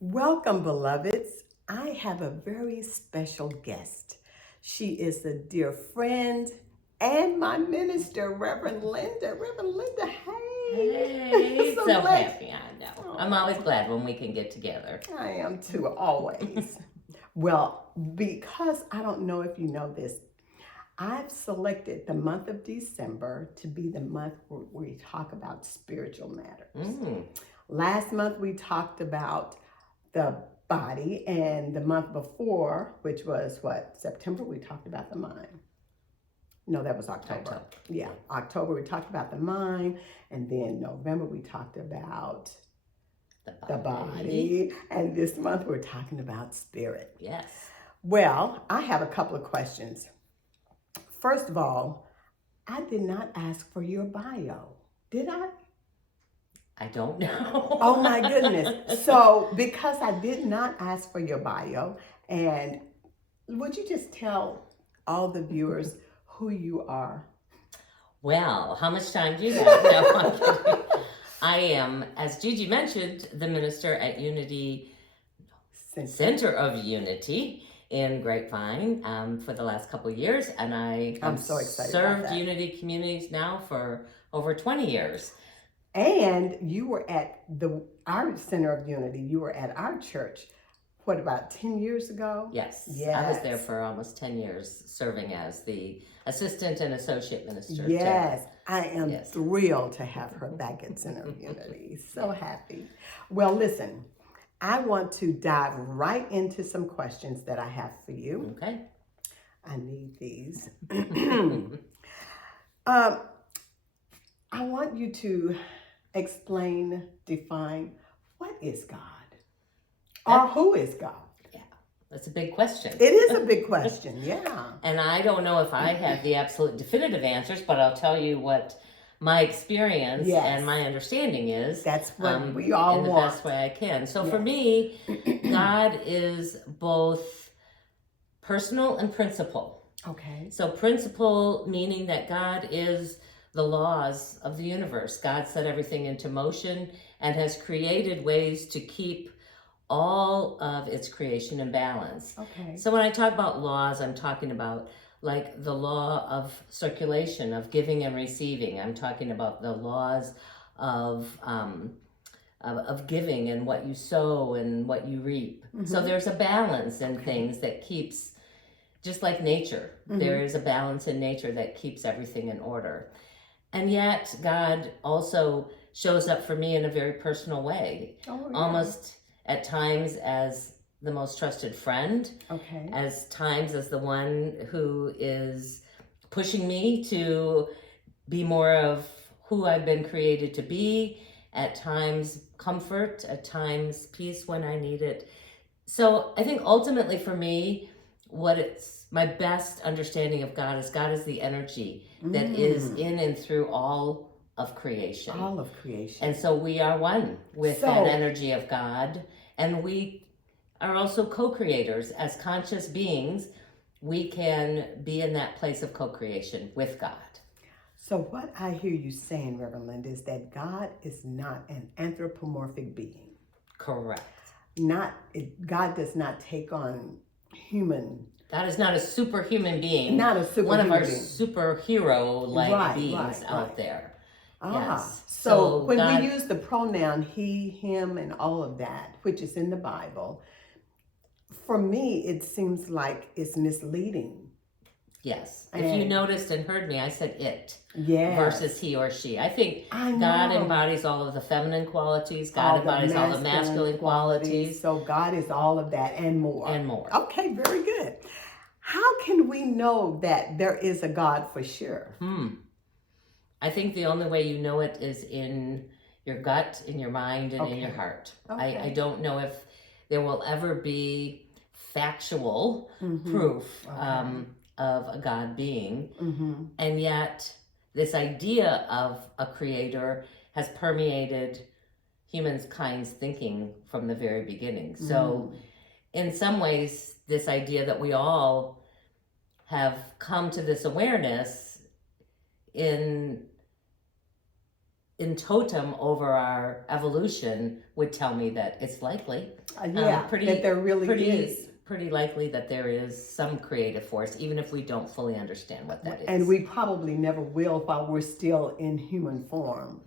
Welcome, beloveds. I have a very special guest. She is a dear friend and my minister, Reverend Linda. Reverend Linda, hey. Hey, So so glad. happy, I know. I'm always Oh, glad when we can get together. I am too, always. Well, because I don't know if you know this, I've selected the month of December to be the month where we talk about spiritual matters. Mm, Last month we talked about the body, and the month before, which was what, September, we talked about the mind. No, that was October. October. Yeah, October we talked about the mind, and then November we talked about the body, and this month we're talking about spirit. Yes. Well, I have a couple of questions. First of all, I did not ask for your bio, did I? I don't know. Oh my goodness. So, because I did not ask for your bio, and would you just tell all the viewers who you are? Well, how much time do you have? No, I'm kidding. I am, as Gigi mentioned, the minister at Unity Center of Unity in Grapevine for the last couple of years, and I I'm have so excited about served that. Unity communities now for over 20 years. And you were at our Center of Unity. You were at our church, what, about 10 years ago? Yes. Yes. I was there for almost 10 years serving as the assistant and associate minister. Yes. I am Yes. thrilled to have her back at Center of Unity. So happy. Well, listen, I want to dive right into some questions that I have for you. Okay. I need these. I want you to explain, define, what is God? Or who is God? That's a big question. It is a big question, yeah. And I don't know if I have the absolute definitive answers, but I'll tell you what my experience Yes. and my understanding is. That's what we all in the want. best way I can. So for Yes. me, God is both personal and principle. Okay. So principle meaning that God is the laws of the universe. God set everything into motion and has created ways to keep all of its creation in balance. Okay. So when I talk about laws, I'm talking about like the law of circulation, of giving and receiving. I'm talking about the laws of giving and what you sow and what you reap. Mm-hmm. So there's a balance in things that keeps, just like nature, there is a balance in nature that keeps everything in order. And yet God also shows up for me in a very personal way, almost at times as the most trusted friend, as times as the one who is pushing me to be more of who I've been created to be, at times comfort, at times peace when I need it. So I think ultimately for me, what it's my best understanding of God is the energy that is in and through all of creation. All of creation. And so we are one with that energy of God. And we are also co-creators. As conscious beings, we can be in that place of co-creation with God. So what I hear you saying, Reverend Linda, is that God is not an anthropomorphic being. Correct. God does not take on human. God is not a superhuman being. Not a superhuman one of our being. superhero-like beings out there. Yes. So when we use the pronoun he, him, and all of that, which is in the Bible, for me, it seems like it's misleading. Yes. If you noticed and heard me, I said it versus he or she. I think God embodies all of the feminine qualities. God embodies all the masculine qualities. So God is all of that and more. And more. Okay, very good. How can we know that there is a God for sure? I think the only way you know it is in your gut, in your mind, and in your heart. I don't know if there will ever be factual proof of a God being. And yet, this idea of a creator has permeated humankind's thinking from the very beginning. So, in some ways, this idea that we all have come to this awareness in in totem over our evolution would tell me that it's likely. That there really is. Pretty likely that there is some creative force, even if we don't fully understand what that is. And we probably never will while we're still in human form.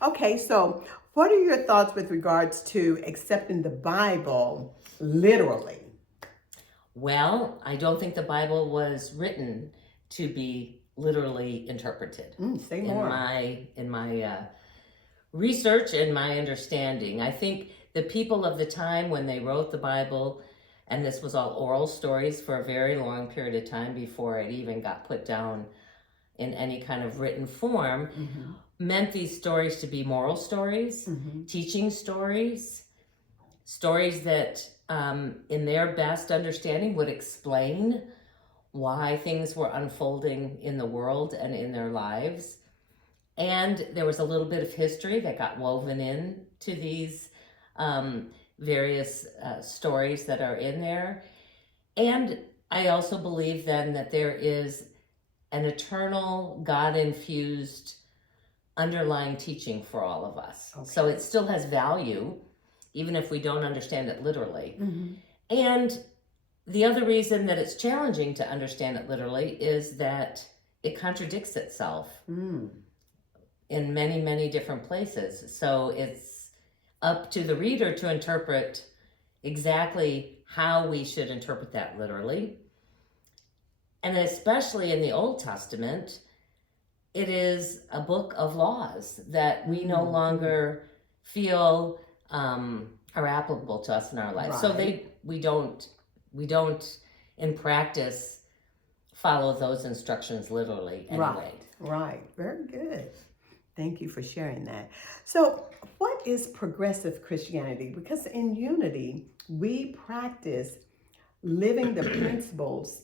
Okay, so what are your thoughts with regards to accepting the Bible literally? Well, I don't think the Bible was written to be literally interpreted. Say more. In my research and my understanding, I think the people of the time when they wrote the Bible, and this was all oral stories for a very long period of time before it even got put down in any kind of written form, meant these stories to be moral stories, teaching stories, stories that in their best understanding would explain why things were unfolding in the world and in their lives. And there was a little bit of history that got woven in to these various stories that are in there. And I also believe then that there is an eternal God-infused underlying teaching for all of us. Okay. So it still has value, even if we don't understand it literally. And the other reason that it's challenging to understand it literally is that it contradicts itself in many, many different places. So it's up to the reader to interpret exactly how we should interpret that literally. And especially in the Old Testament, it is a book of laws that we no longer feel are applicable to us in our lives. So we don't in practice follow those instructions literally anyway. Right. Very good. Thank you for sharing that. So what is progressive Christianity? Because in Unity, we practice living the principles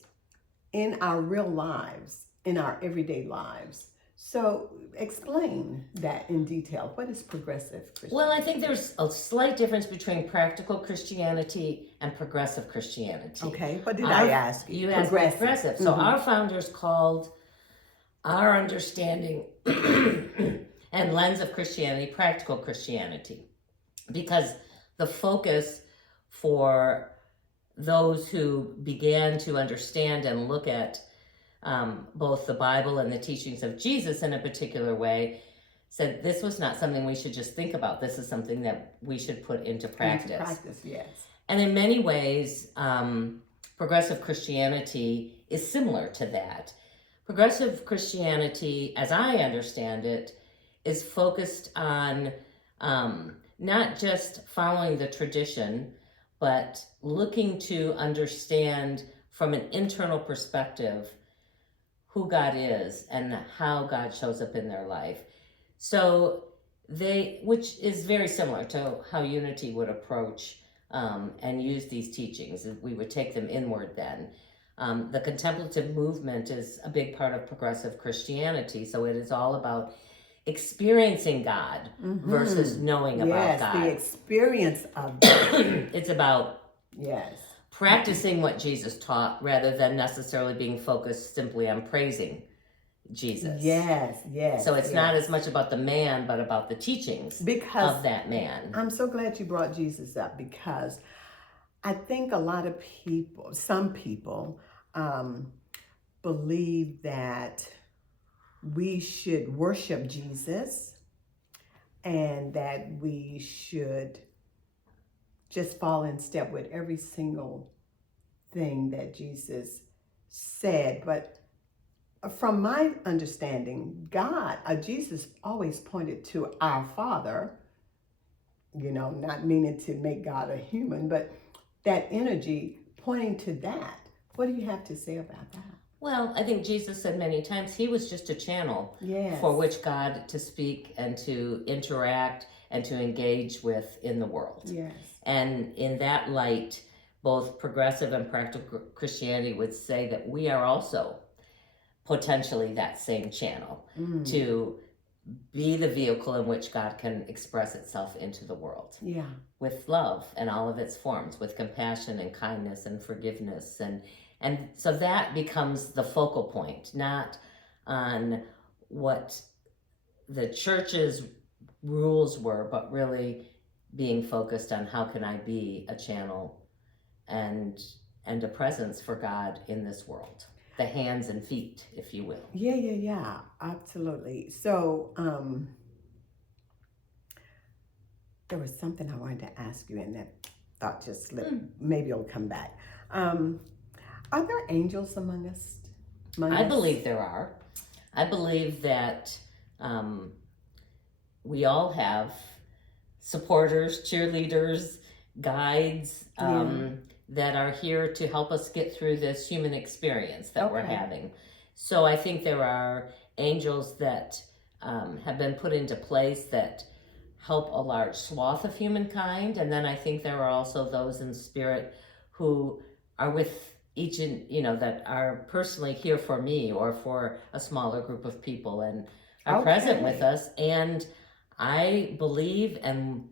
in our real lives, in our everyday lives. So explain that in detail. What is progressive Christianity? Well, I think there's a slight difference between practical Christianity and progressive Christianity. Okay, what did I ask you? You asked progressive. So our founders called our understanding and lens of Christianity practical Christianity, because the focus for those who began to understand and look at both the Bible and the teachings of Jesus in a particular way said this was not something we should just think about. This is something that we should put into practice. Into practice, yes. And in many ways, progressive Christianity is similar to that. Progressive Christianity, as I understand it, is focused on not just following the tradition, but looking to understand from an internal perspective who God is and how God shows up in their life. So which is very similar to how Unity would approach and use these teachings. We would take them inward then. The contemplative movement is a big part of progressive Christianity. So it is all about experiencing God versus knowing about God. Yes, the experience of God. It's about practicing what Jesus taught rather than necessarily being focused simply on praising Jesus. Yes. So it's not as much about the man, but about the teachings of that man. I'm so glad you brought Jesus up, because I think a lot of people, some people, believe that we should worship Jesus and that we should just fall in step with every single thing that Jesus said. But from my understanding, Jesus always pointed to our Father, not meaning to make God a human, but that energy pointing to that. What do you have to say about that? Well, I think Jesus said many times he was just a channel for which God to speak and to interact and to engage with in the world. Yes. And in that light, both progressive and practical Christianity would say that we are also potentially that same channel to be the vehicle in which God can express itself into the world. Yeah. With love and all of its forms, with compassion and kindness and forgiveness. And so that becomes the focal point, not on what the church's rules were, but really being focused on how can I be a channel and a presence for God in this world, the hands and feet, if you will. Yeah, absolutely. So, there was something I wanted to ask you, and that thought just slipped. Maybe it'll come back. Are there angels among us? I believe there are. I believe that we all have supporters, cheerleaders, guides that are here to help us get through this human experience that we're having. So I think there are angels that have been put into place that help a large swath of humankind. And then I think there are also those in spirit who are with each, that are personally here for me or for a smaller group of people and are present with us. And I believe and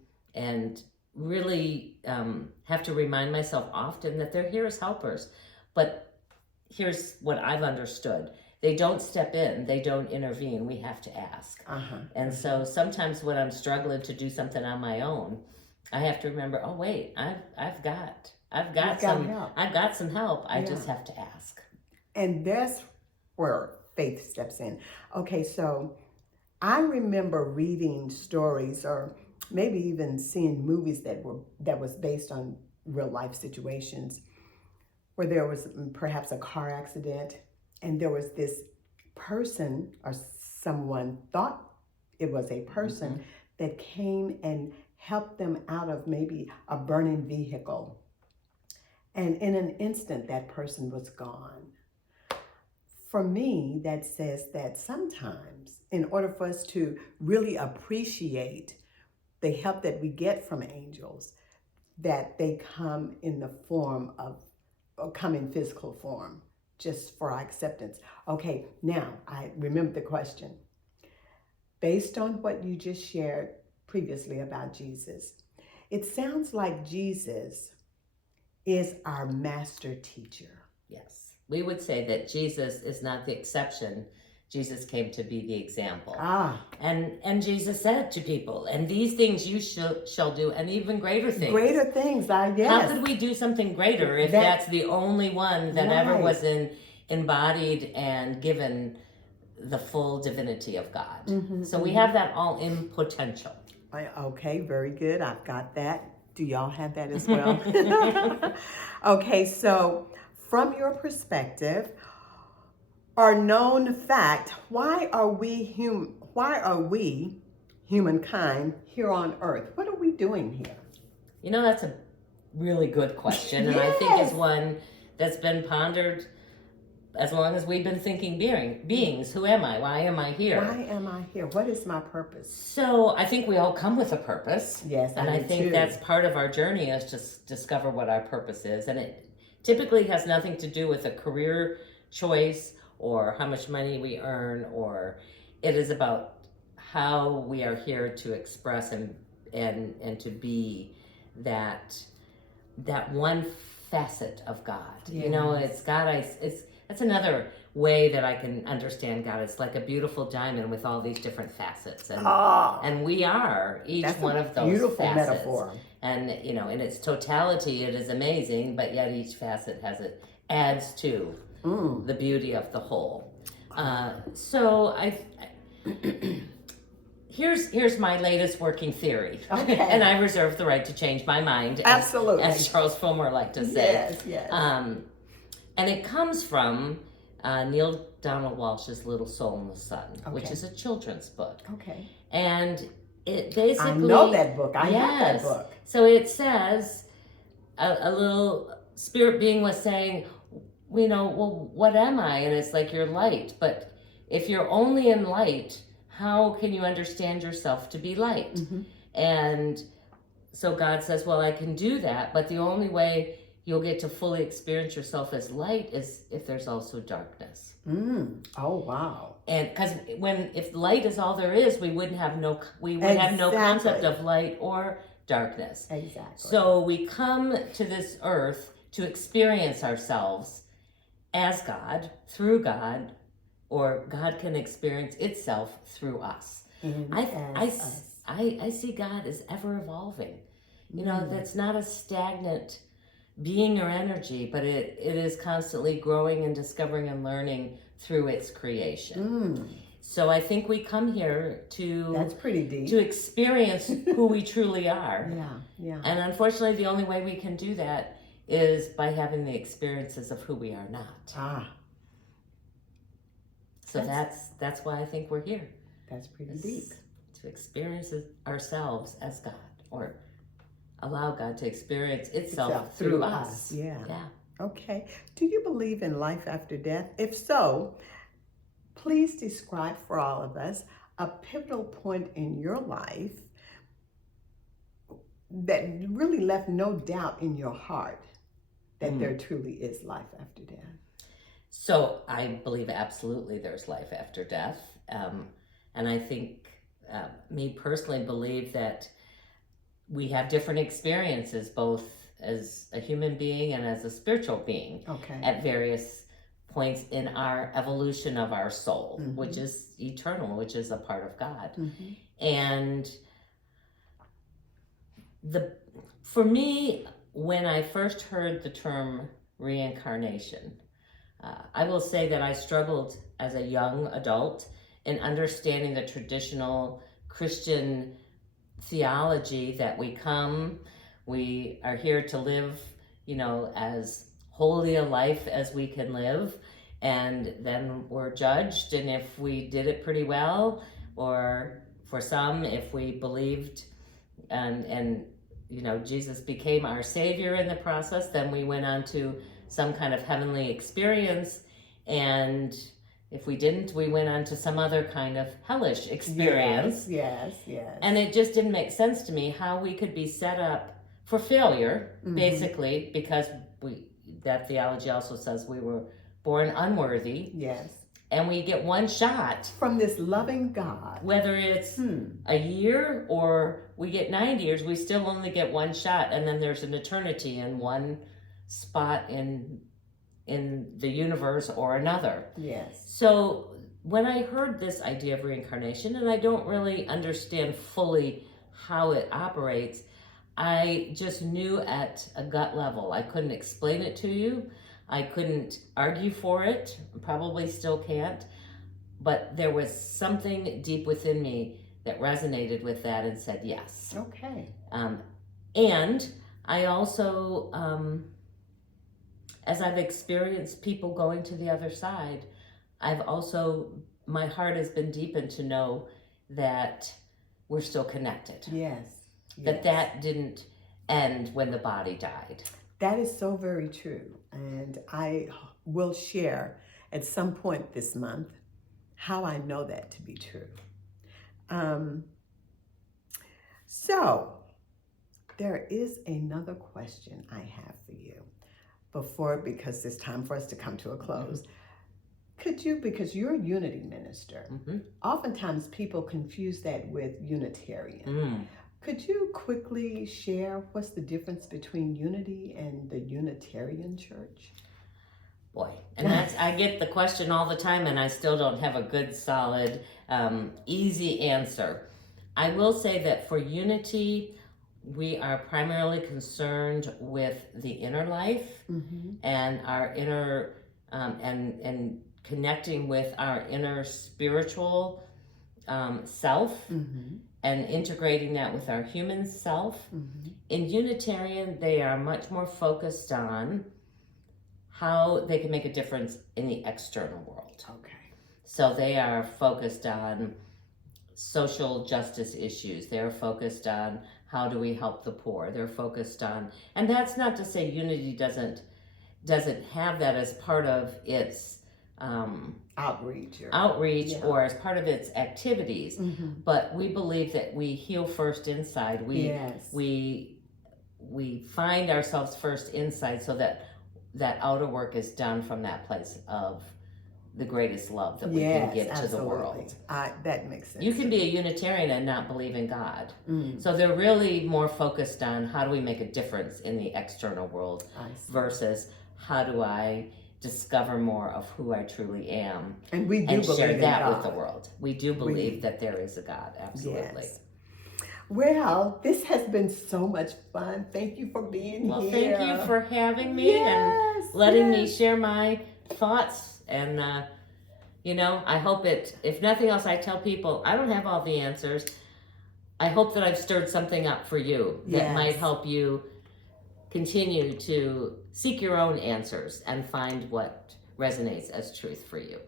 really have to remind myself often that they're here as helpers. But here's what I've understood. They don't step in, they don't intervene, we have to ask. And so sometimes when I'm struggling to do something on my own, I have to remember, oh wait, I've got some help. I just have to ask. And that's where faith steps in. Okay, so I remember reading stories or maybe even seeing movies that was based on real life situations where there was perhaps a car accident and there was this person or someone thought it was a person that came and helped them out of maybe a burning vehicle. And in an instant, that person was gone. For me, that says that sometimes, in order for us to really appreciate the help that we get from angels, that they come in the form of, or come in physical form, just for our acceptance. Okay, now I remember the question. Based on what you just shared previously about Jesus, it sounds like Jesus is our master teacher. Yes. We would say that Jesus is not the exception. Jesus came to be the example. And Jesus said to people, and these things you shall do, and even greater things. Greater things, yes. How could we do something greater if that's the only one that ever was embodied and given the full divinity of God? So we have that all in potential. Okay, very good. I've got that. Do y'all have that as well? Okay, so from your perspective, or known fact, why are we humankind here on earth? What are we doing here? That's a really good question. And I think is one that's been pondered as long as we've been thinking beings. Who am I? Why am I here? Why am I here? What is my purpose? So I think we all come with a purpose. Yes, and I think that's part of our journey is to discover what our purpose is. And it typically has nothing to do with a career choice or how much money we earn, or it is about how we are here to express and to be that one facet of God. It's God. That's another way that I can understand God. It's like a beautiful diamond with all these different facets, and we are each one of those beautiful facets. Metaphor. And in its totality, it is amazing. But yet, each facet adds to the beauty of the whole. So here's my latest working theory. Okay. And I reserve the right to change my mind. Absolutely. As Charles Fillmore liked to say. Yes. And it comes from Neil Donald Walsh's Little Soul in the Sun, which is a children's book. Okay. And it basically... I know that book. I have that book. So it says, a little spirit being was saying, well, what am I? And it's like, you're light. But if you're only in light, how can you understand yourself to be light? And so God says, well, I can do that, but the only way you'll get to fully experience yourself as light is if there's also darkness. Oh, wow. And because if light is all there is, we would have no concept of light or darkness. Exactly. So we come to this earth to experience ourselves as God, through God, or God can experience itself through us. I see God as ever evolving. You know, Mm. that's not a stagnant being or energy, but it is constantly growing and discovering and learning through its creation. Mm. So I think we come here That's pretty deep. to experience who we truly are. Yeah. And unfortunately, the only way we can do that is by having the experiences of who we are not. So that's why I think we're here. That's pretty deep. To experience ourselves as God, or allow God to experience itself through us. Yeah. Yeah. Okay. Do you believe in life after death? If so, please describe for all of us a pivotal point in your life that really left no doubt in your heart that there truly is life after death. So I believe absolutely there's life after death. And I think me personally believe that we have different experiences, both as a human being and as a spiritual being, at various points in our evolution of our soul, which is eternal, which is a part of God. And for me, when I first heard the term reincarnation, I will say that I struggled as a young adult in understanding the traditional Christian theology that we are here to live, you know, as holy a life as we can live, and then we're judged, and if we did it pretty well, or for some, if we believed and you know, Jesus became our Savior in the process, then we went on to some kind of heavenly experience, and if we didn't, we went on to some other kind of hellish experience. Yes. And it just didn't make sense to me how we could be set up for failure, basically, because that theology also says we were born unworthy. Yes. And we get one shot from this loving God. Whether it's a year or we get 9 years, we still only get one shot, and then there's an eternity in one spot in the universe or another. Yes. So when I heard this idea of reincarnation, and I don't really understand fully how it operates, I just knew at a gut level. I couldn't explain it to you. I couldn't argue for it, probably still can't, but there was something deep within me that resonated with that and said yes. Okay. And I also, as I've experienced people going to the other side, my heart has been deepened to know that we're still connected. Yes. That didn't end when the body died. That is so very true. And I will share at some point this month how I know that to be true. So there is another question I have for you because it's time for us to come to a close. Could you, because you're a unity minister, oftentimes people confuse that with Unitarian. Could you quickly share what's the difference between unity and the Unitarian Church? Boy, and I get the question all the time, and I still don't have a good, solid, easy answer. I will say that for unity, we are primarily concerned with the inner life and our inner, and connecting with our inner spiritual self. And integrating that with our human self. In Unitarian, they are much more focused on how they can make a difference in the external world. Okay. So they are focused on social justice issues. They're focused on how do we help the poor. They're focused on, and that's not to say unity doesn't have that as part of its outreach or as part of its activities, but we believe that we heal first inside. We find ourselves first inside, so that outer work is done from that place of the greatest love that we can give to the world. That makes sense. You can be a Unitarian and not believe in God. So they're really more focused on how do we make a difference in the external world versus how do I discover more of who I truly am, and we do share that with the world. We do believe that there is a God, absolutely. Yes. Well, this has been so much fun. Thank you for being Well, here. thank you for having me and Yes, letting me yes. share my thoughts. And, I hope if nothing else, I tell people I don't have all the answers. I hope that I've stirred something up for you that might Yes. help you continue to seek your own answers and find what resonates as truth for you.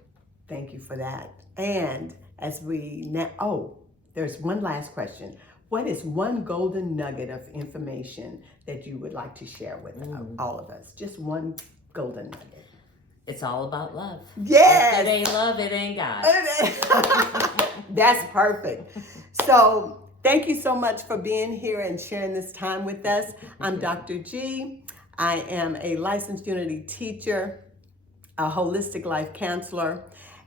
Thank you for that. And as we now, there's one last question. What is one golden nugget of information that you would like to share with all of us? Just one golden nugget. It's all about love. Yes. If it ain't love, it ain't God. That's perfect. So thank you so much for being here and sharing this time with us. I'm Dr. G. I am a licensed Unity teacher, a holistic life counselor,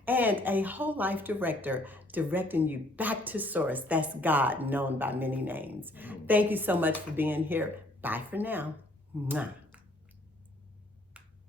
and a whole life director, directing you back to source. That's God, known by many names. Thank you so much for being here. Bye for now. Mwah.